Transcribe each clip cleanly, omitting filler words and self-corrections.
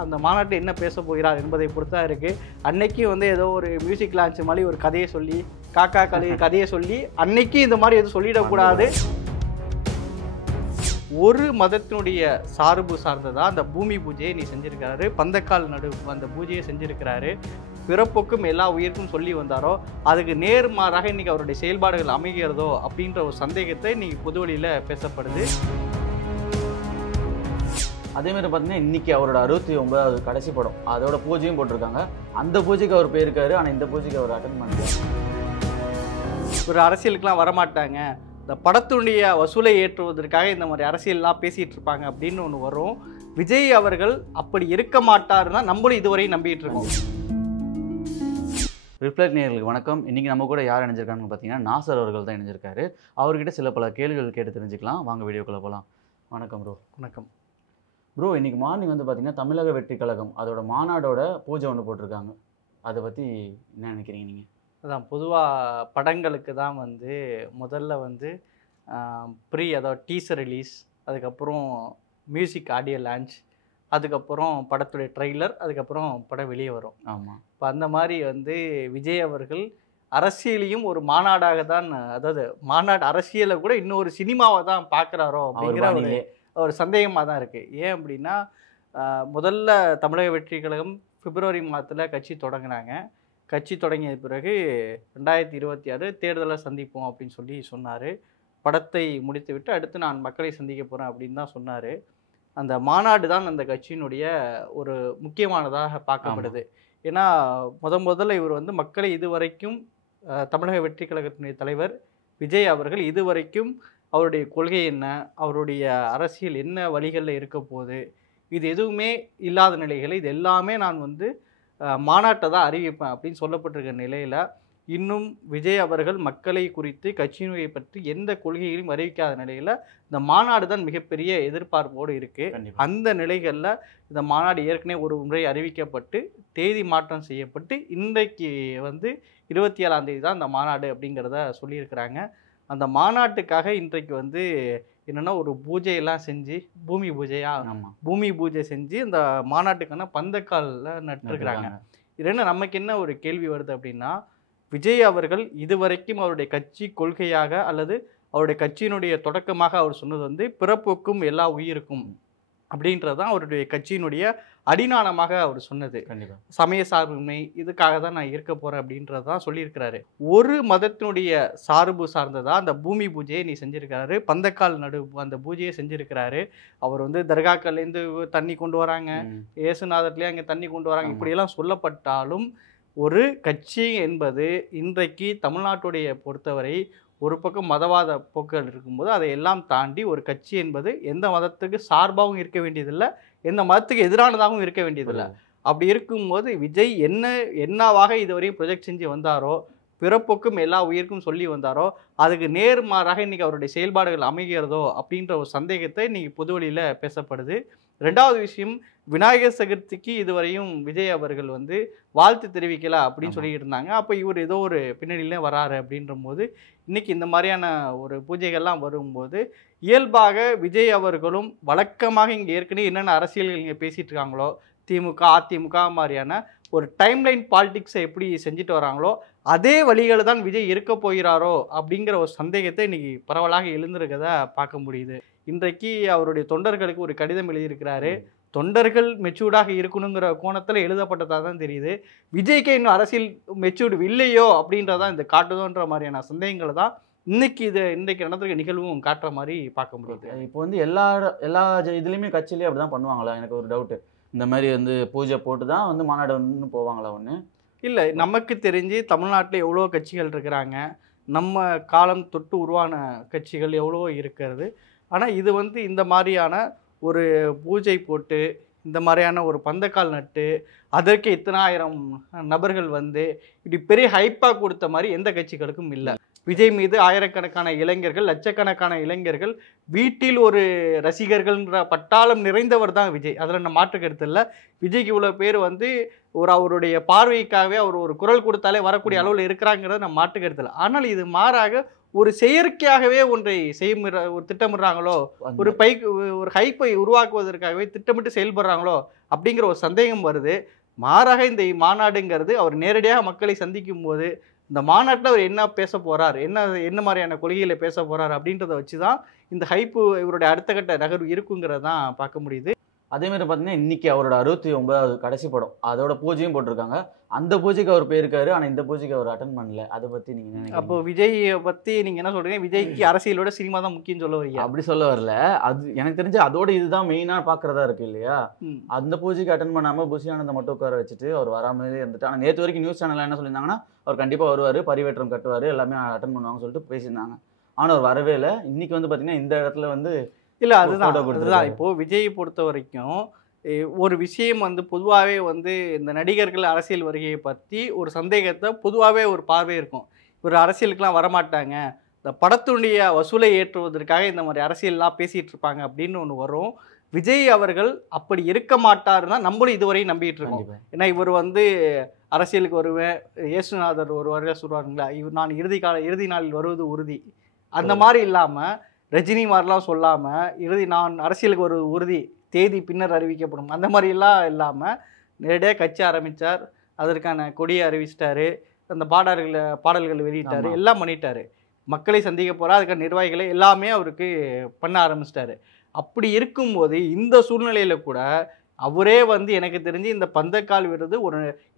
அந்த மாநாட்டில் என்ன பேச போகிறார் என்பதை பொறுத்தா இருக்குது. அன்னைக்கு வந்து ஏதோ ஒரு மியூசிக் லான்ச் மாதிரி ஒரு கதையை சொல்லி காக்கா கதையை சொல்லி அன்னைக்கு இந்த மாதிரி எதுவும் சொல்லிடக்கூடாது. ஒரு மதத்தினுடைய சார்பு சார்ந்ததா அந்த பூமி பூஜையை நீ செஞ்சிருக்கிறாரு, பந்தக்கால் நடு அந்த பூஜையை செஞ்சிருக்கிறாரு, பிறப்புக்கும் எல்லா உயிருக்கும் சொல்லி வந்தாரோ அதுக்கு நேர்மாறாக இன்னைக்கு அவருடைய செயல்பாடுகள் அமைகிறதோ அப்படின்ற ஒரு சந்தேகத்தை இன்னைக்கு பொதுவெளியில் பேசப்படுது. அதே மாதிரி பார்த்தீங்கன்னா இன்னைக்கு அவரோட 69வது கடைசி படம், அதோட பூஜையும் போட்டிருக்காங்க. அந்த பூஜைக்கு அவர் போயிருக்காரு, ஆனால் இந்த பூஜைக்கு அவர் அட்டன் பண்ணல. ஒரு அரசியலுக்கெல்லாம் வரமாட்டாங்க, இந்த படத்துடைய வசூலை ஏற்றுவதற்காக இந்த மாதிரி அரசியல்லாம் பேசிகிட்டு இருப்பாங்க அப்படின்னு ஒன்று வரும். விஜய் அவர்கள் அப்படி இருக்க மாட்டாருன்னா நம்மளும் இதுவரை நம்பிட்டு இருக்கோம். ரிஃப்ளெக்ட் நேயர்களுக்கு வணக்கம். இன்றைக்கி நம்ம கூட யார் இணைஞ்சிருக்காங்கன்னு பார்த்தீங்கன்னா நாசர் அவர்கள் தான் இணைஞ்சிருக்காரு. அவர்கிட்ட சில பல கேள்விகள் கேட்டு தெரிஞ்சுக்கலாம். வாங்க வீடியோக்குள்ளே போகலாம். வணக்கம் ப்ரோ. வணக்கம் ப்ரோ. இன்றைக்கி மார்னிங் வந்து பார்த்தீங்கன்னா தமிழக வெற்றி கழகம் அதோட மாநாடோட பூஜை ஒன்று போட்டிருக்காங்க. அதை பற்றி என்ன நினைக்கிறீங்க நீங்கள்? அதான் பொதுவாக படங்களுக்கு தான் வந்து முதல்ல வந்து அதாவது டீசர் ரிலீஸ், அதுக்கப்புறம் மியூசிக் ஆடியோ லான்ச், அதுக்கப்புறம் படத்துடைய ட்ரெய்லர், அதுக்கப்புறம் படம் வெளியே வரும். ஆமாம். இப்போ அந்த மாதிரி வந்து விஜய் அவர்கள் அரசியலையும் ஒரு மாநாடாக தான், அதாவது மாநாடு அரசியலை கூட இன்னொரு சினிமாவை தான் பார்க்குறாரோ அப்படிங்கிற ஒரு சந்தேகமாக தான் இருக்குது. ஏன் அப்படின்னா முதல்ல தமிழக வெற்றி கழகம் பிப்ரவரி மாதத்தில் கட்சி தொடங்கினாங்க. கட்சி தொடங்கிய பிறகு 2026 தேர்தலை சந்திப்போம் அப்படின்னு சொல்லி சொன்னார். படத்தை முடித்து விட்டு அடுத்து நான் மக்களை சந்திக்க போகிறேன் அப்படின்னு தான் சொன்னார். அந்த மாநாடு தான் அந்த கட்சியினுடைய ஒரு முக்கியமானதாக பார்க்கப்படுது. ஏன்னா முதல்ல இவர் வந்து மக்களை இதுவரைக்கும் தமிழக வெற்றி கழகத்தினுடைய தலைவர் விஜய் அவர்கள் இதுவரைக்கும் அவருடைய கொள்கை என்ன, அவருடைய அரசியல் என்ன வழிகளில் இருக்க போகுது, இது எதுவுமே இல்லாத நிலைகளை இது எல்லாமே நான் வந்து மாநாட்டை தான் அறிவிப்பேன் அப்படின்னு சொல்லப்பட்டிருக்க நிலையில் இன்னும் விஜய் அவர்கள் மக்களை குறித்து கட்சியினுடைய பற்றி எந்த கொள்கைகளையும் அறிவிக்காத நிலையில் இந்த மாநாடு தான் மிகப்பெரிய எதிர்பார்ப்போடு இருக்குது. அந்த நிலைகளில் இந்த மாநாடு ஏற்கனவே ஒரு முறை அறிவிக்கப்பட்டு தேதி மாற்றம் செய்யப்பட்டு இன்றைக்கு வந்து 27ஆம் தேதி தான் இந்த மாநாடு அப்படிங்கிறத சொல்லியிருக்கிறாங்க. அந்த மாநாட்டுக்காக இன்றைக்கு வந்து என்னென்னா ஒரு பூஜையெல்லாம் செஞ்சு பூமி பூஜை செஞ்சு இந்த மாநாட்டுக்கான பந்தக்காலில் நட்டுருக்குறாங்க. இது என்ன நமக்கு என்ன ஒரு கேள்வி வருது அப்படின்னா, விஜய் அவர்கள் இதுவரைக்கும் அவருடைய கட்சி கொள்கையாக அல்லது அவருடைய கட்சியினுடைய தொடக்கமாக அவர் சொன்னது வந்து பிறப்புக்கும் எல்லா உயிருக்கும் அப்படின்றதான் அவருடைய கட்சியினுடைய அடிநாளமாக அவர் சொன்னது. சமய சார்பின்மை இதுக்காக தான் நான் இருக்க போகிறேன் அப்படின்றது தான் சொல்லியிருக்கிறாரு. ஒரு மதத்தினுடைய சார்பு சார்ந்ததா அந்த பூமி பூஜையை நீ செஞ்சுருக்கிறாரு, பந்தக்கால் நடு அந்த பூஜையை செஞ்சுருக்கிறாரு. அவர் வந்து தர்காக்கள்லேருந்து தண்ணி கொண்டு வராங்க, ஏசுநாதர்லேயே அங்கே தண்ணி கொண்டு வராங்க, இப்படியெல்லாம் சொல்லப்பட்டாலும் ஒரு கட்சி என்பது இன்றைக்கு தமிழ்நாட்டுடைய பொறுத்தவரை ஒரு பக்கம் மதவாத போக்குகள் இருக்கும்போது அதை எல்லாம் தாண்டி ஒரு கட்சி என்பது எந்த மதத்துக்கு சார்பாகவும் இருக்க வேண்டியதில்லை, எந்த மதத்துக்கு எதிரானதாகவும் இருக்க வேண்டியதில்லை. அப்படி இருக்கும்போது விஜய் என்னவாக இதுவரையும் ப்ரொஜெக்ட் செஞ்சு வந்தாரோ, பிறப்புக்கும் எல்லா உயிருக்கும் சொல்லி வந்தாரோ அதுக்கு நேர்மாறாக இன்றைக்கி அவருடைய செயல்பாடுகள் அமைகிறதோ அப்படின்ற ஒரு சந்தேகத்தை இன்றைக்கி பொதுவெளியில் பேசப்படுது. ரெண்டாவது விஷயம், விநாயகர் சதுர்த்திக்கு இதுவரையும் விஜய் அவர்கள் வந்து வாழ்த்து தெரிவிக்கல அப்படின்னு சொல்லிட்டு இருந்தாங்க. அப்போ இவர் ஏதோ ஒரு பின்னணியிலே வராரு அப்படின்ற போது இன்றைக்கி இந்த மாதிரியான ஒரு பூஜைகள்லாம் வரும்போது இயல்பாக விஜய் அவர்களும் வழக்கமாக இங்கே ஏற்கனவே என்னென்ன அரசியல்கள் இங்கே பேசிகிட்டு இருக்காங்களோ, திமுக அதிமுக மாதிரியான ஒரு டைம்லைன் பாலிடிக்ஸை எப்படி செஞ்சுட்டு வராங்களோ அதே வழிகளை தான் விஜய் இருக்க போகிறாரோ அப்படிங்கிற ஒரு சந்தேகத்தை இன்றைக்கி பரவலாக எழுந்திருக்கதை பார்க்க முடியுது. இன்றைக்கு அவருடைய தொண்டர்களுக்கு ஒரு கடிதம் எழுதியிருக்கிறாரு. தொண்டர்கள் மெச்சூர்டாக இருக்கணுங்கிற கோணத்தில் எழுதப்பட்டதாக தான் தெரியுது. விஜய்க்கு இன்னும் அரசியல் மெச்சூர்டு இல்லையோ அப்படின்றதான் இந்த காட்டுதோன்ற மாதிரியான சந்தேகங்களை தான் இன்றைக்கு நடந்திருக்க நிகழ்வும் காட்டுற மாதிரி பார்க்க முடியுது. இப்போ வந்து எல்லா இதுலேயுமே கட்சியிலேயே அப்படி தான் பண்ணுவாங்களா? எனக்கு ஒரு டவுட்டு. இந்த மாதிரி வந்து பூஜை போட்டு தான் வந்து மாநாடு ஒன்று போவாங்களா? ஒன்று இல்லை, நமக்கு தெரிஞ்சு தமிழ்நாட்டில் எவ்வளோ கட்சிகள் இருக்கிறாங்க, நம்ம காலம் தொட்டு உருவான கட்சிகள் எவ்வளோ இருக்கிறது. ஆனால் இது வந்து இந்த மாதிரியான ஒரு பூஜை போட்டு இந்த மாதிரியான ஒரு பந்தக்கால் நட்டு அதற்கு இத்தனை ஆயிரம் நபர்கள் வந்து இப்படி பெரிய ஹைப்பாக கொடுத்த மாதிரி எந்த கட்சிகளுக்கும் இல்லை. விஜய் மீது ஆயிரக்கணக்கான இளைஞர்கள், லட்சக்கணக்கான இளைஞர்கள், வீட்டில் ஒரு ரசிகர்கள்ன்ற பட்டாளம் நிறைந்தவர் தான் விஜய். அதில் நம்ம மாற்று கருத்து இல்லை. விஜய்க்கு இவ்வளோ பேர் வந்து அவருடைய பார்வைக்காகவே அவர் ஒரு குரல் கொடுத்தாலே வரக்கூடிய அளவில் இருக்கிறாங்கிறத நம்ம மாற்று கருத்து இல்லை. ஆனால் இது மாறாக ஒரு செயற்கையாகவே ஒன்றை செய்ய ஒரு திட்டமிடுறாங்களோ, ஒரு ஹைப்பை உருவாக்குவதற்காகவே திட்டமிட்டு செயல்படுறாங்களோ அப்படிங்கிற ஒரு சந்தேகம் வருது. மாறாக இந்த மாநாடுங்கிறது அவர் நேரடியாக மக்களை சந்திக்கும் போது இந்த மாநாட்டில் அவர் என்ன பேச போறார், என்ன மாதிரியான கொள்கைகளை பேச போறார் அப்படின்றத வச்சு தான் இந்த ஹைப்பு இவருடைய அடுத்த கட்ட நகர்வு இருக்குங்கிறத தான் பார்க்க முடியுது. அதே மாதிரி பார்த்தீங்கன்னா இன்னைக்கு அவரோட 69வது கடைசி படம், அதோட பூஜையும் போட்டிருக்காங்க. அந்த பூஜைக்கு அவர் போயிருக்காரு, ஆனால் இந்த பூஜைக்கு அவர் அட்டன் பண்ணல. அதை பற்றி நீங்கள் நினைக்கிறீங்க? அப்போ விஜயை பற்றி நீங்கள் என்ன சொல்றீங்க? விஜய்க்கு அரசியலோட சினிமா தான் முக்கியம் சொல்ல வரீங்க? அப்படி சொல்ல வரல. அது எனக்கு தெரிஞ்சு அதோட இதுதான் மெயினாக பார்க்குறதா இருக்கு இல்லையா? அந்த பூஜைக்கு அட்டன் பண்ணாமல் புஷி ஆனந்தை மட்டும் உட்கார வச்சுட்டு அவர் வராமலே இருந்துட்டு, ஆனால் நேற்று வரைக்கும் நியூஸ் சேனலில் என்ன சொல்லியிருந்தாங்கன்னா அவர் கண்டிப்பாக வருவார், பரிவேற்றம் கட்டுவார், எல்லாமே அட்டன் பண்ணுவாங்கன்னு சொல்லிட்டு பேசியிருந்தாங்க. ஆனால் அவர் வரவே இல்லை. இன்னைக்கு வந்து பார்த்தீங்கன்னா இந்த இடத்துல வந்து இல்லை, அதுதான் இப்போது விஜயை பொறுத்த வரைக்கும் ஒரு விஷயம் வந்து பொதுவாகவே வந்து இந்த நடிகர்கள் அரசியல் வருகையை பற்றி ஒரு சந்தேகத்தை பொதுவாகவே ஒரு பார்வை இருக்கும். இவர் அரசியலுக்கெலாம் வரமாட்டாங்க, இந்த படத்துடைய வசூலை ஏற்றுவதற்காக இந்த மாதிரி அரசியல்லாம் பேசிகிட்டு இருப்பாங்க அப்படின்னு ஒன்று வரும். விஜய் அவர்கள் அப்படி இருக்க மாட்டாருன்னா நம்மளும் இதுவரையும் நம்பிக்கிட்டு இருக்கோம். ஏன்னா இவர் வந்து அரசியலுக்கு வருவேன், இயேசுநாதர் ஒரு வரையில் சொல்லுவாருங்களா, நான் இறுதி நாளில் வருவது உறுதி, அந்த மாதிரி இல்லாமல் ரஜினி மாதிரிலாம் சொல்லாமல் நான் அரசியலுக்கு வருவது உறுதி, தேதி பின்னர் அறிவிக்கப்படும், அந்த மாதிரிலாம் இல்லாமல் நேரடியாக கட்சி ஆரம்பித்தார், அதற்கான கொடியை அறிவிச்சிட்டாரு, அந்த பாடல்கள் வெளியிட்டார், எல்லாம் பண்ணிட்டாரு, மக்களை சந்திக்க போகிறார், அதுக்கான நிர்வாகிகளை எல்லாமே அவருக்கு பண்ண ஆரம்பிச்சிட்டாரு. அப்படி இருக்கும்போது இந்த சூழ்நிலையில் கூட அவரே வந்து எனக்கு தெரிஞ்சு இந்த பந்தக்கால் விருது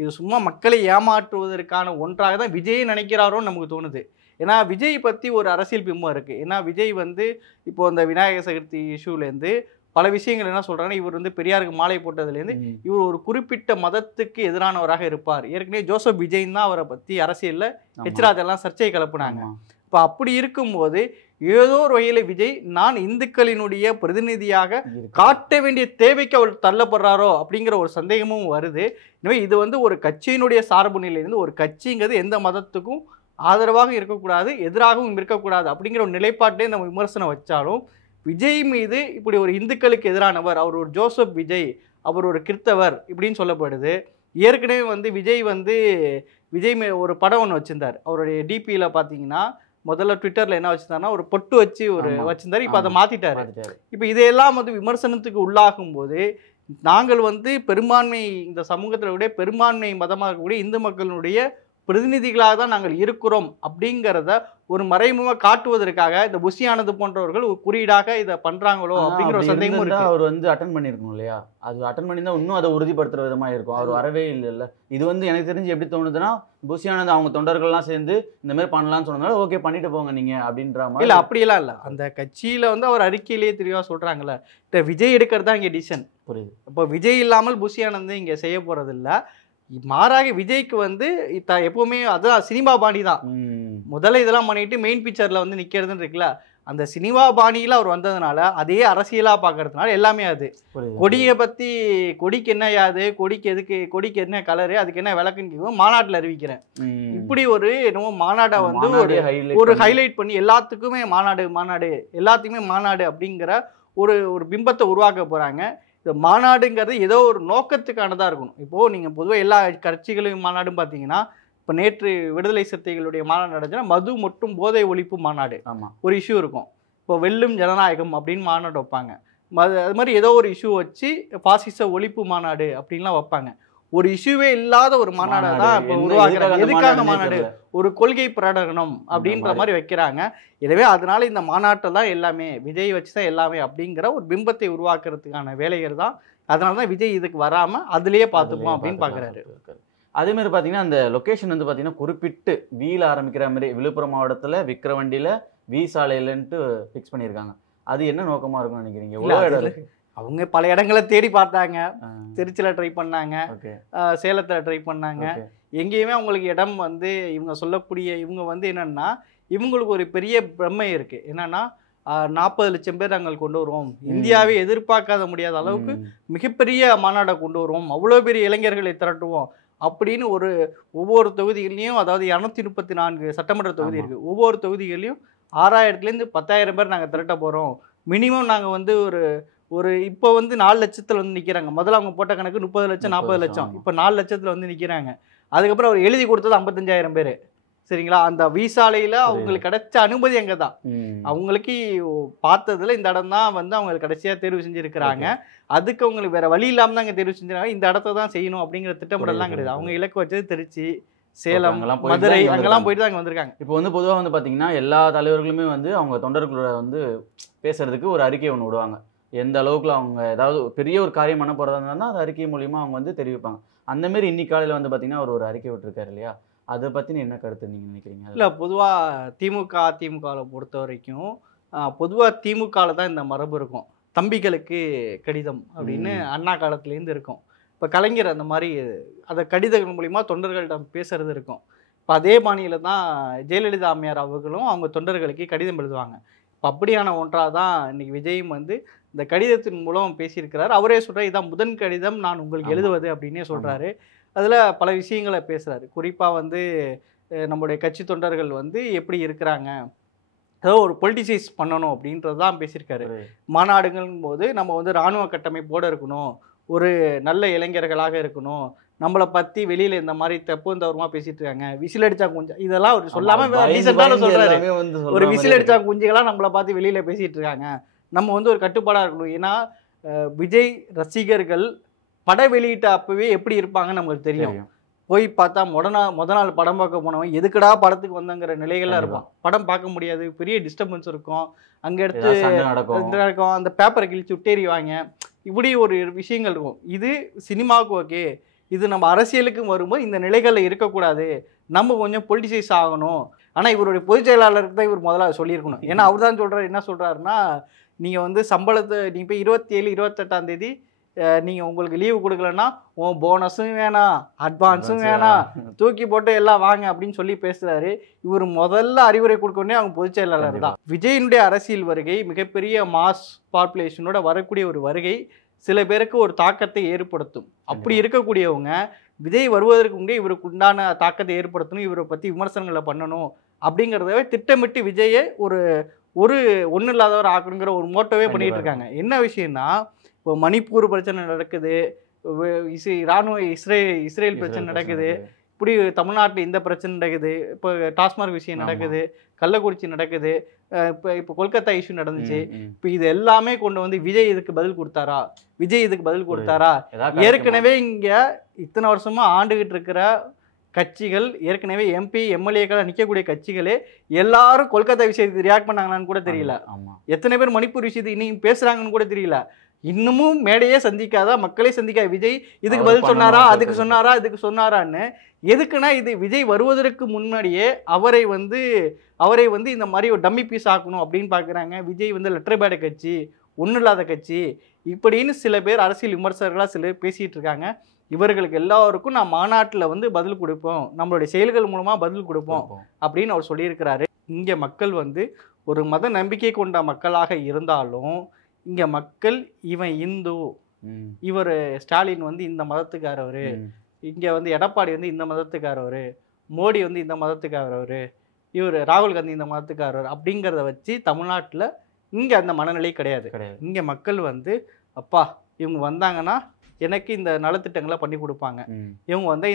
இது சும்மா மக்களை ஏமாற்றுவதற்கான ஒன்றாக தான் விஜய் நினைக்கிறாரோன்னு நமக்கு தோணுது. ஏன்னா விஜய் பற்றி ஒரு அரசியல் பிம்பம் இருக்குது. ஏன்னா விஜய் வந்து இப்போது இந்த விநாயகர் சதுர்த்தி இஷ்யூலேருந்து பல விஷயங்கள் என்ன சொல்கிறாங்கன்னா, இவர் வந்து பெரியாருக்கு மாலை போட்டதுலேருந்து இவர் ஒரு குறிப்பிட்ட மதத்துக்கு எதிரானவராக இருப்பார். ஏற்கனவே ஜோசப் விஜய் தான் அவரை பற்றி அரசியலில் ஹெச்ராஜெல்லாம் சர்ச்சை கிளப்புனாங்க. இப்போ அப்படி இருக்கும்போது ஏதோ ஒரு வகையில் விஜய் நான் இந்துக்களினுடைய பிரதிநிதியாக காட்ட வேண்டிய தேவைக்கு அவர் தள்ளப்படுறாரோ அப்படிங்கிற ஒரு சந்தேகமும் வருது. எனவே இது வந்து ஒரு கட்சியினுடைய சார்பு நிலையிலிருந்து ஒரு கட்சிங்கிறது எந்த மதத்துக்கும் ஆதரவாக இருக்கக்கூடாது, எதிராகவும் இருக்கக்கூடாது அப்படிங்கிற ஒரு நிலைப்பாட்டே நம்ம விமர்சனம் வச்சாலும் விஜய் மீது இப்படி ஒரு இந்துக்களுக்கு எதிரானவர், அவர் ஒரு ஜோசப் விஜய், அவர் ஒரு கிறிஸ்தவர் இப்படின்னு சொல்லப்படுது. ஏற்கனவே வந்து விஜய் ஒரு படம் ஒன்று வச்சுருந்தார். அவருடைய டிபியில் பார்த்தீங்கன்னா முதல்ல ட்விட்டரில் என்ன வச்சுருந்தாருன்னா ஒரு பொட்டு வச்சு வச்சுருந்தார். இப்போ அதை மாற்றிட்டார். இப்போ இதையெல்லாம் வந்து விமர்சனத்துக்கு உள்ளாகும் போது நாங்கள் வந்து பெரும்பான்மை இந்த சமூகத்தில் விட பெரும்பான்மை மதமாக இருக்கக்கூடிய இந்து மக்களுடைய பிரதிநிதிகளாக தான் நாங்கள் இருக்கிறோம் அப்படிங்கிறத ஒரு மறைமுகமாக காட்டுவதற்காக இந்த புஷி ஆனந்த் போன்றவர்கள் ஒரு குறியீடாக இதை பண்றாங்களோ அப்படிங்கிற ஒரு சந்தேகம் இருக்கு. அவர் வந்து அட்டன் பண்ணியிருக்கணும் இல்லையா? அது அட்டன் பண்ணியிருந்தா இன்னும் அதை உறுதிப்படுத்துற விதமாக இருக்கும். அவர் வரவே இல்லை. இது வந்து எனக்கு தெரிஞ்சு எப்படி தோணுதுன்னா, புஷி ஆனந்த் அவங்க தொண்டர்கள்லாம் சேர்ந்து இந்த மாதிரி பண்ணலாம்னு சொன்னதால ஓகே பண்ணிட்டு போங்க நீங்க அப்படின்ற மாதிரி. இல்லை, அப்படியெல்லாம் இல்லை. அந்த கட்சியில வந்து அவர் அறிக்கையிலேயே தெளிவாக சொல்றாங்கல்ல, விஜய் எடுக்கிறது தான் இங்கே டிசிஷன். புரியுது. இப்போ விஜய் இல்லாமல் புஷி ஆனந்த் இங்கே செய்ய போறது இல்லை. மாறாக விஜய்க்கு வந்து எப்பவுமே அதான் சினிமா பாணி தான். முதல்ல இதெல்லாம் பண்ணிட்டு மெயின் பிக்சர்ல வந்து நிக்கிறதுன்னு இருக்குல்ல, அந்த சினிமா பாணியில் அவர் வந்ததுனால அதே அரசியலாக பார்க்கறதுனால எல்லாமே அது கொடியை பற்றி கொடிக்கு என்ன யாது, கொடிக்கு என்ன கலரு, அதுக்கு என்ன விளக்குன்னு மாநாட்டில் அறிவிக்கிறேன். இப்படி ஒரு என்னமோ மாநாட்டை வந்து ஒரு ஹைலைட் பண்ணி எல்லாத்துக்குமே மாநாடு எல்லாத்துக்குமே மாநாடு அப்படிங்கிற ஒரு பிம்பத்தை உருவாக்க போகிறாங்க. இந்த மாநாடுங்கிறது ஏதோ ஒரு நோக்கத்துக்கானதாக இருக்கணும். இப்போது நீங்கள் பொதுவாக எல்லா கட்சிகளையும் மாநாடும் பார்த்தீங்கன்னா, இப்போ நேற்று விடுதலை சிறுத்தைகளுடைய மாநாடு நடந்துச்சுன்னா மது மற்றும் போதை ஒழிப்பு மாநாடு ஒரு இஷ்யூ இருக்கும். இப்போ வெல்லும் ஜனநாயகம் அப்படின்னு மாநாடு வைப்பாங்க. அது மாதிரி ஏதோ ஒரு இஷ்யூ வச்சு பாசிச ஒழிப்பு மாநாடு அப்படின்லாம் வைப்பாங்க. ஒரு இஷ்யூவே இல்லாத ஒரு மாநாடை தான் இப்போ உருவாக்குறாங்க. எதுக்காக மாநாடு? ஒரு கொள்கை பிரகடனம் அப்படின்ற மாதிரி வைக்கிறாங்க. எனவே அதனால இந்த மாநாட்டில் தான் எல்லாமே விஜய் வச்சு தான் எல்லாமே அப்படிங்கிற ஒரு பிம்பத்தை உருவாக்குறதுக்கான வேலைகள் தான். அதனால தான் விஜய் இதுக்கு வராமல் அதுலேயே பார்த்துப்போம் அப்படின்னு பார்க்குறாரு. அதே மாதிரி பார்த்தீங்கன்னா அந்த லொக்கேஷன் வந்து பார்த்தீங்கன்னா குறிப்பிட்டு வீல ஆரம்பிக்கிற மாதிரி விழுப்புரம் மாவட்டத்தில் விக்கிரவண்டியில் வி சாலையிலன்ட்டு ஃபிக்ஸ் பண்ணியிருக்காங்க. அது என்ன நோக்கமாக இருக்கும்னு நினைக்கிறீங்க? அவங்க பல இடங்களை தேடி பார்த்தாங்க. திருச்சியில் ட்ரை பண்ணாங்க, சேலத்தில் ட்ரை பண்ணாங்க. எங்கேயுமே அவங்களுக்கு இடம் வந்து இவங்க வந்து என்னன்னா இவங்களுக்கு ஒரு பெரிய பிரம்மை இருக்கு. என்னன்னா 40 லட்சம் பேர் நாங்கள் கொண்டு வருவோம், இந்தியாவை எதிர்பார்க்காத முடியாத அளவுக்கு மிகப்பெரிய மாநாடை கொண்டு வருவோம், அவ்வளோ பெரிய இளைஞர்களை திரட்டுவோம் அப்படின்னு ஒவ்வொரு தொகுதிகளையும், அதாவது 234 சட்டமன்ற தொகுதி இருக்கு, ஒவ்வொரு தொகுதிகளையும் 6000லேருந்து 10,000 பேர் நாங்கள் திரட்ட போகிறோம். மினிமம் நாங்கள் வந்து இப்போ வந்து 4 லட்சத்தில் வந்து நிற்கிறாங்க. முதல்ல அவங்க போட்ட கணக்கு 30 லட்சம் 40 லட்சம், இப்போ 4 லட்சத்தில் வந்து நிற்கிறாங்க. அதுக்கப்புறம் அவர் எழுதி கொடுத்தது 55,000 பேர். சரிங்களா? அந்த விசாலையில் அவங்களுக்கு கிடைச்ச அனுமதி அங்கே தான். அவங்களுக்கு பார்த்ததுல இந்த இடம் தான் வந்து அவங்க கடைசியாக தேர்வு செஞ்சுருக்கிறாங்க. அதுக்கு அவங்களுக்கு வேற வழி இல்லாமல் தான் இங்கே தேர்வு செஞ்சுருக்காங்க. இந்த இடத்த தான் செய்யணும் அப்படிங்கிற திட்டமிடலாம் கிடையாது. அவங்க இலக்கு வச்சது திருச்சி, சேலம், மதுரை அங்கெல்லாம் போயிட்டு தான் அங்கே வந்திருக்காங்க. இப்போ வந்து பொதுவாக வந்து பார்த்தீங்கன்னா எல்லா தலைவர்களுமே வந்து அவங்க தொண்டர்களோட வந்து பேசுறதுக்கு ஒரு அறிக்கை ஒன்று விடுவாங்க. எந்த அளவுக்குள்ள அவங்க ஏதாவது பெரிய ஒரு காரியம் பண்ண போகிறதா இருந்தால் அது அறிக்கை மூலியமாக அவங்க வந்து தெரிவிப்பாங்க. அந்த மாதிரி இன்னைக்கு காலையில் வந்து பார்த்தீங்கன்னா ஒரு அறிக்கை விட்டுருக்காரு இல்லையா? அதை பற்றி என்ன கருத்து நீங்கள் நினைக்கிறீங்க? இல்லை, பொதுவாக திமுக அதிமுகவில் பொறுத்த வரைக்கும் பொதுவாக திமுகவில் தான் இந்த மரபு இருக்கும். தம்பிகளுக்கு கடிதம் அப்படின்னு அண்ணா காலத்துலேருந்து இருக்கும். இப்போ கலைஞர் அந்த மாதிரி அதை கடிதங்கள் மூலிமா தொண்டர்களிடம் பேசுறது இருக்கும். இப்போ அதே பாணியில் தான் ஜெயலலிதா அம்மையார் அவர்களும் அவங்க தொண்டர்களுக்கு கடிதம் எழுதுவாங்க. இப்போ அப்படியான ஒன்றாக தான் இன்னைக்கு விஜயும் வந்து இந்த கடிதத்தின் மூலம் பேசியிருக்கிறார். அவரே சொல்கிறார், இதான் முதன் கடிதம் நான் உங்களுக்கு எழுதுவது அப்படின்னே சொல்கிறாரு. அதில் பல விஷயங்களை பேசுகிறாரு. குறிப்பாக வந்து நம்முடைய கட்சி தொண்டர்கள் வந்து எப்படி இருக்கிறாங்க, ஏதோ ஒரு பொலிட்டிசைஸ் பண்ணணும் அப்படின்றது தான் பேசியிருக்காரு. மாநாடுங்கும் போது நம்ம வந்து இராணுவ கட்டமைப்போடு இருக்கணும், ஒரு நல்ல இளைஞர்களாக இருக்கணும், நம்மளை பற்றி வெளியில் இந்த மாதிரி தப்பு தவறுமா பேசிட்டு இருக்காங்க, விசில் அடிச்சா கொஞ்சம் இதெல்லாம் அவர் சொல்லாமல் ரீசெண்டாக சொல்கிறாரு. ஒரு விசில் அடிச்சா குஞ்சுகளாக நம்மளை பார்த்து வெளியில் பேசிகிட்டு இருக்காங்க, நம்ம வந்து ஒரு கட்டுப்பாடாக இருக்கணும். ஏன்னா விஜய் ரசிகர்கள் பட வெளியிட்ட அப்பவே எப்படி இருப்பாங்கன்னு நமக்கு தெரியும். போய் பார்த்தா முத நாள் படம் பார்க்க போனவன் எதுக்கடா படத்துக்கு வந்தங்கிற நிலைகள்லாம் இருப்பான். படம் பார்க்க முடியாது, பெரிய டிஸ்டர்பன்ஸ் இருக்கும், அங்கே எடுத்து நடக்கும், அந்த பேப்பரை கிழிச்சு விட்டேறிவாங்க, இப்படி ஒரு விஷயங்கள் இருக்கும். இது சினிமாவுக்கு ஓகே, இது நம்ம அரசியலுக்கு வரும்போது இந்த நிலைகளில் இருக்கக்கூடாது, நம்ம கொஞ்சம் பொலிட்டிசைஸ் ஆகணும். ஆனால் இவருடைய பொதுச் செயலாளருக்கு தான் இவர் முதல்ல சொல்லியிருக்கணும். ஏன்னா அவர் தான் சொல்கிறார், என்ன சொல்கிறாருன்னா, நீங்கள் வந்து சம்பளத்தை நீங்கள் போய் 27, 28ஆம் தேதி நீங்கள் உங்களுக்கு லீவு கொடுக்கலன்னா உன் போனஸும் வேணாம், அட்வான்ஸும் வேணாம், தூக்கி போட்டு எல்லாம் வாங்க அப்படின்னு சொல்லி பேசுகிறாரு. இவர் முதல்ல அறிவுரை கொடுக்கணுன்னே அவங்க பொதுச் செயலாளர் தான். விஜயனுடைய அரசியல் வருகை மிகப்பெரிய மாஸ் பாப்புலேஷனோட வரக்கூடிய ஒரு வருகை சில பேருக்கு ஒரு தாக்கத்தை ஏற்படுத்தும். அப்படி இருக்கக்கூடியவங்க விஜய் வருவதற்கு முன்னே இவருக்கு உண்டான தாக்கத்தை ஏற்படுத்தணும், இவரை பற்றி விமர்சனங்களை பண்ணணும் அப்படிங்கிறதவே திட்டமிட்டு விஜயை ஒரு ஒன்றும் இல்லாதவர் ஆக்கணுங்கிற ஒரு மோட்டோவே பண்ணிட்டு இருக்காங்க. என்ன விஷயம்னா, இப்போ மணிப்பூர் பிரச்சனை நடக்குது, இராணுவ இஸ்ரேல் பிரச்சனை நடக்குது, இப்படி தமிழ்நாட்டில் இந்த பிரச்சனை நடக்குது, இப்போ டாஸ்மார்க் விஷயம் நடக்குது, கள்ளக்குறிச்சி நடக்குது, இப்போ கொல்கத்தா இஷ்யூ நடந்துச்சு. இப்போ இது எல்லாமே கொண்டு வந்து விஜய் இதுக்கு பதில் கொடுத்தாரா? ஏற்கனவே இங்கே இத்தனை வருஷமா ஆண்டுகிட்டு இருக்கிற கட்சிகள், ஏற்கனவே எம்பி எம்எல்ஏக்கள் நிற்கக்கூடிய கட்சிகளே எல்லாரும் கொல்கத்தா விஷயத்துக்கு ரியாக்ட் பண்ணாங்களான்னு கூட தெரியல. எத்தனை பேர் மணிப்பூர் விஷயத்துக்கு இன்னும் பேசுறாங்கன்னு கூட தெரியல. இன்னமும் மேடையே சந்திக்காத, மக்களே சந்திக்காத விஜய் இதுக்கு பதில் சொன்னாரா, இதுக்கு சொன்னாரான்னு. எதுக்குன்னா, இது விஜய் வருவதற்கு முன்னாடியே அவரை வந்து இந்த மாதிரி ஒரு டம்மி பீஸ் ஆக்கணும் அப்படின்னு பார்க்குறாங்க. விஜய் வந்து லெட்டர் பேட கட்சி, ஒன்றும் இல்லாத கட்சி இப்படின்னு சில பேர் அரசியல் விமர்சகர்களாக சில பேர் பேசிகிட்டு இருக்காங்க. இவர்களுக்கு எல்லாருக்கும் நான் மாநாட்டில் வந்து பதில் கொடுப்போம், நம்மளுடைய செயல்கள் மூலமாக பதில் கொடுப்போம் அப்படின்னு அவர் சொல்லியிருக்கிறாரு. இங்கே மக்கள் வந்து ஒரு மத நம்பிக்கை கொண்ட மக்களாக இருந்தாலும் இங்கே மக்கள் இவன் இந்து, இவர் ஸ்டாலின் வந்து இந்த மதத்துக்காரவர், இங்கே வந்து எடப்பாடி வந்து இந்த மதத்துக்காரவர், மோடி வந்து இந்த மதத்துக்காரவர், இவர் ராகுல் காந்தி இந்த மதத்துக்காரவர் அப்படிங்கிறத வச்சு தமிழ்நாட்டில் இங்கே அந்த மனநிலை கிடையாது. இங்கே மக்கள் வந்து அப்பா இவங்க வந்தாங்கன்னா எனக்கு இந்த நலத்திட்டங்களை பண்ணி கொடுப்பாங்க, இவங்க வந்து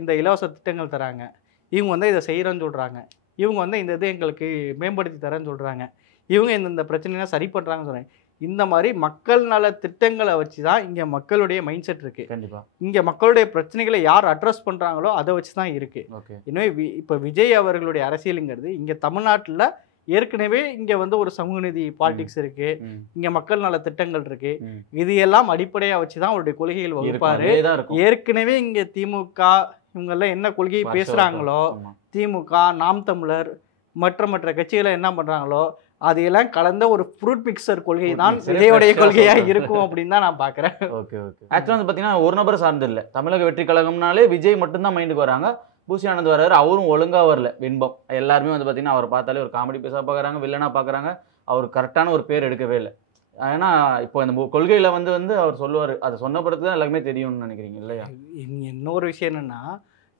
இந்த இலவச திட்டங்கள் தராங்க, இவங்க வந்து இதை செய்கிறேன்னு சொல்கிறாங்க, இவங்க வந்து இந்த இதை எங்களுக்கு மேம்படுத்தி தரேன்னு சொல்கிறாங்க, இவங்க இந்த பிரச்சனைலாம் சரி பண்ணுறாங்கன்னு சொல்கிறாங்க. இந்த மாதிரி மக்கள் நல திட்டங்களை வச்சு தான் இங்கே மக்களுடைய மைண்ட் செட் இருக்குது. கண்டிப்பாக இங்கே மக்களுடைய பிரச்சனைகளை யார் அட்ரஸ் பண்ணுறாங்களோ அதை வச்சு தான் இருக்குது. எனவே இப்போ விஜய் அவர்களுடைய அரசியலுங்கிறது இங்கே தமிழ்நாட்டில் ஏற்கனவே இங்கே வந்து ஒரு சமூக நீதி பாலிடிக்ஸ் இருக்குது, இங்கே மக்கள் நல திட்டங்கள் இருக்குது, இது எல்லாம் அடிப்படையாக வச்சு தான் அவருடைய கொள்கைகள் வகுப்பாரு. ஏற்கனவே இங்கே திமுக இவங்கெல்லாம் என்ன கொள்கையை பேசுகிறாங்களோ, திமுக, நாம் தமிழர் மற்ற கட்சிகளை என்ன பண்ணுறாங்களோ அதையெல்லாம் கலந்த ஒரு ஃப்ரூட் மிக்சர் கொள்கை தான் விஜயோடைய கொள்கையாக இருக்கும் அப்படின்னு தான் நான் பார்க்குறேன். ஓகே. ஆக்சுவலாக வந்து பார்த்தீங்கன்னா ஒரு நபர் சார்ந்து இல்லை, தமிழக வெற்றி கழகம்னாலே விஜய் மட்டும்தான் மைண்டுக்கு வராங்க. பூசி ஆனந்த் வர்றாரு, அவரும் ஒழுங்காக வரல. வெண்பம் எல்லாருமே வந்து பார்த்தீங்கன்னா அவரை பார்த்தாலே ஒரு காமெடி பேஸாக பார்க்குறாங்க, வில்லனாக பார்க்குறாங்க. அவர் கரெக்டான ஒரு பேர் எடுக்கவே இல்லை. ஏன்னா இப்போ இந்த கொள்கையில் வந்து அவர் சொல்லுவார், அதை சொன்ன பிறகு தான் எல்லாருமே தெரியும்னு நினைக்கிறீங்க இல்லையா? இன்னொரு விஷயம் என்னென்னா,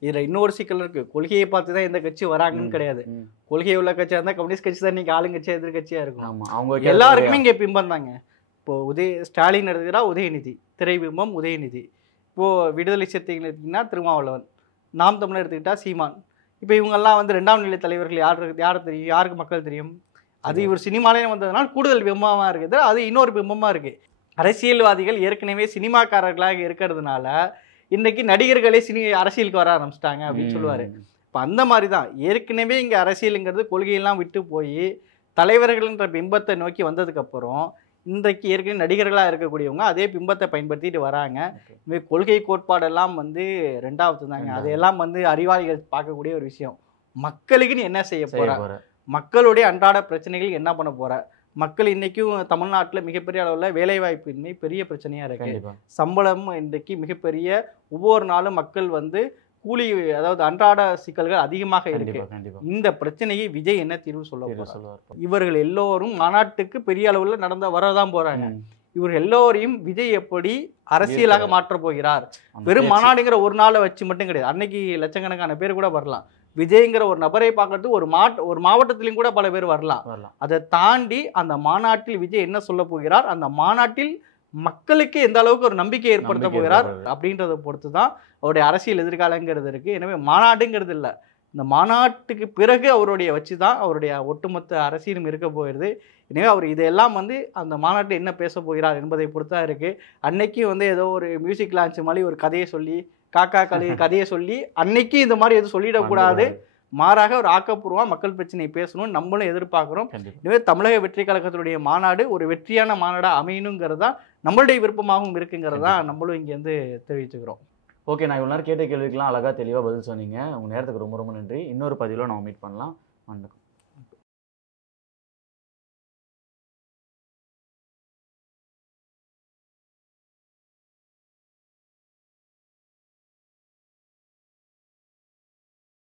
இதில் இன்னொரு சிக்கல் இருக்குது. கொள்கையை பார்த்து தான் எந்த கட்சி வராங்கன்னு கிடையாது. கொள்கை உள்ள கட்சியாக இருந்தால் கம்யூனிஸ்ட் கட்சி தான் இன்றைக்கி ஆளுங்கட்சியாக எதிர்கட்சியாக இருக்கும். ஆமாம், அவங்க எல்லாருக்குமே இங்கே பிம்பம் தாங்க. இப்போது ஸ்டாலின் எடுத்துக்கிட்டா உதயநிதி, திரைபிம்பம் உதயநிதி. இப்போது விடுதலை சிறுத்தைகள் எடுத்திங்கன்னா திருமாவளவன், நாம் தமிழர் எடுத்துக்கிட்டா சீமான். இப்போ இவங்கெல்லாம் வந்து 2ஆம் நிலை தலைவர்கள் யார் தெரியும், யாருக்கு மக்கள் தெரியும்? அது இவர் சினிமாலே வந்ததுனால கூடுதல் பிம்பமாக இருக்குது. அது இன்னொரு பிம்பமாக இருக்குது. அரசியல்வாதிகள் ஏற்கனவே சினிமாக்காரர்களாக இருக்கிறதுனால இன்றைக்கி நடிகர்களே அரசியலுக்கு வர ஆரம்பிச்சிட்டாங்க அப்படின்னு சொல்லுவார். இப்போ அந்த மாதிரி தான் ஏற்கனவே இங்கே அரசியலுங்கிறது கொள்கையெல்லாம் விட்டு போய் தலைவர்கள்ன்ற பிம்பத்தை நோக்கி வந்ததுக்கப்புறம் இன்றைக்கு ஏற்கனவே நடிகர்களாக இருக்கக்கூடியவங்க அதே பிம்பத்தை பயன்படுத்திட்டு வராங்க. இங்கே கொள்கை கோட்பாடெல்லாம் வந்து ரெண்டாவது தாங்க. அதையெல்லாம் வந்து அறிவாளிகள் பார்க்கக்கூடிய ஒரு விஷயம். மக்களுக்கு நீ என்ன செய்ய போற, மக்களுடைய அன்றாட பிரச்சனைகள் என்ன பண்ண போற. மக்கள் இன்றைக்கும் தமிழ்நாட்டில் மிகப்பெரிய அளவில் வேலைவாய்ப்பின்மை பெரிய பிரச்சனையாக இருக்குது. சம்பளம் இன்றைக்கு மிகப்பெரிய ஒவ்வொரு நாளும் மக்கள் வந்து கூலி, அதாவது அன்றாட சிக்கல்கள் அதிகமாக இருக்கு. இந்த பிரச்சனையை விஜய் என்ன தீர்வு சொல்லுவார்? இவர்கள் எல்லோரும் மாநாட்டுக்கு பெரிய அளவில் வரதான் போறாங்க. இவர்கள் எல்லோரையும் விஜய் எப்படி அரசியலாக மாற்ற போகிறார்? வெறும் மாநாடுங்கிற ஒரு நாளை வச்சு மட்டும் கிடையாது. அன்னைக்கு லட்சக்கணக்கான பேர் கூட வரலாம். விஜய்ங்கிற ஒரு நபரை பார்க்கறதுக்கு ஒரு மாவட்டத்திலும் கூட பல பேர் வரலாம். அதை தாண்டி அந்த மாநாட்டில் விஜய் என்ன சொல்ல போகிறார், அந்த மாநாட்டில் மக்களுக்கு எந்த அளவுக்கு ஒரு நம்பிக்கை ஏற்படுத்த போகிறார் அப்படின்றத பொறுத்து தான் அவருடைய அரசியல் எதிர்காலங்கிறது இருக்குது. எனவே மாநாடுங்கிறது இல்லை, இந்த மாநாட்டுக்கு பிறகு அவருடைய வச்சு தான் அவருடைய ஒட்டுமொத்த அரசியலும் இருக்க போகிறது. எனவே அவர் இதையெல்லாம் வந்து அந்த மாநாட்டில் என்ன பேச போகிறார் என்பதை பொறுத்து தான் இருக்குது. அன்னைக்கு வந்து ஏதோ ஒரு மியூசிக் லான்ச் மாதிரி ஒரு கதையை சொல்லி கதையை சொல்லி அன்னைக்கு இந்த மாதிரி எதுவும் சொல்லிடக்கூடாது. மாறாக ஒரு ஆக்கப்பூர்வமாக மக்கள் பிரச்சனை பேசணும்னு நம்மளும் எதிர்பார்க்குறோம். எனவே தமிழக வெற்றி கழகத்தினுடைய மாநாடு ஒரு வெற்றியான மாநாடாக அமையணுங்கிறது தான் நம்மளுடைய விருப்பமாகவும் இருக்குங்கிறது தான் நம்மளும் இங்கேருந்து தெரிவிச்சுக்கிறோம். ஓகே, நான் இவ்வளோ நேரம் கேட்ட கேள்விக்கெல்லாம் அழகாக தெளிவாக பதில் சொன்னீங்க. உங்கள் நேரத்துக்கு ரொம்ப ரொம்ப நன்றி. இன்னொரு பதிவில் நம்ம மீட் பண்ணலாம். வணக்கம்.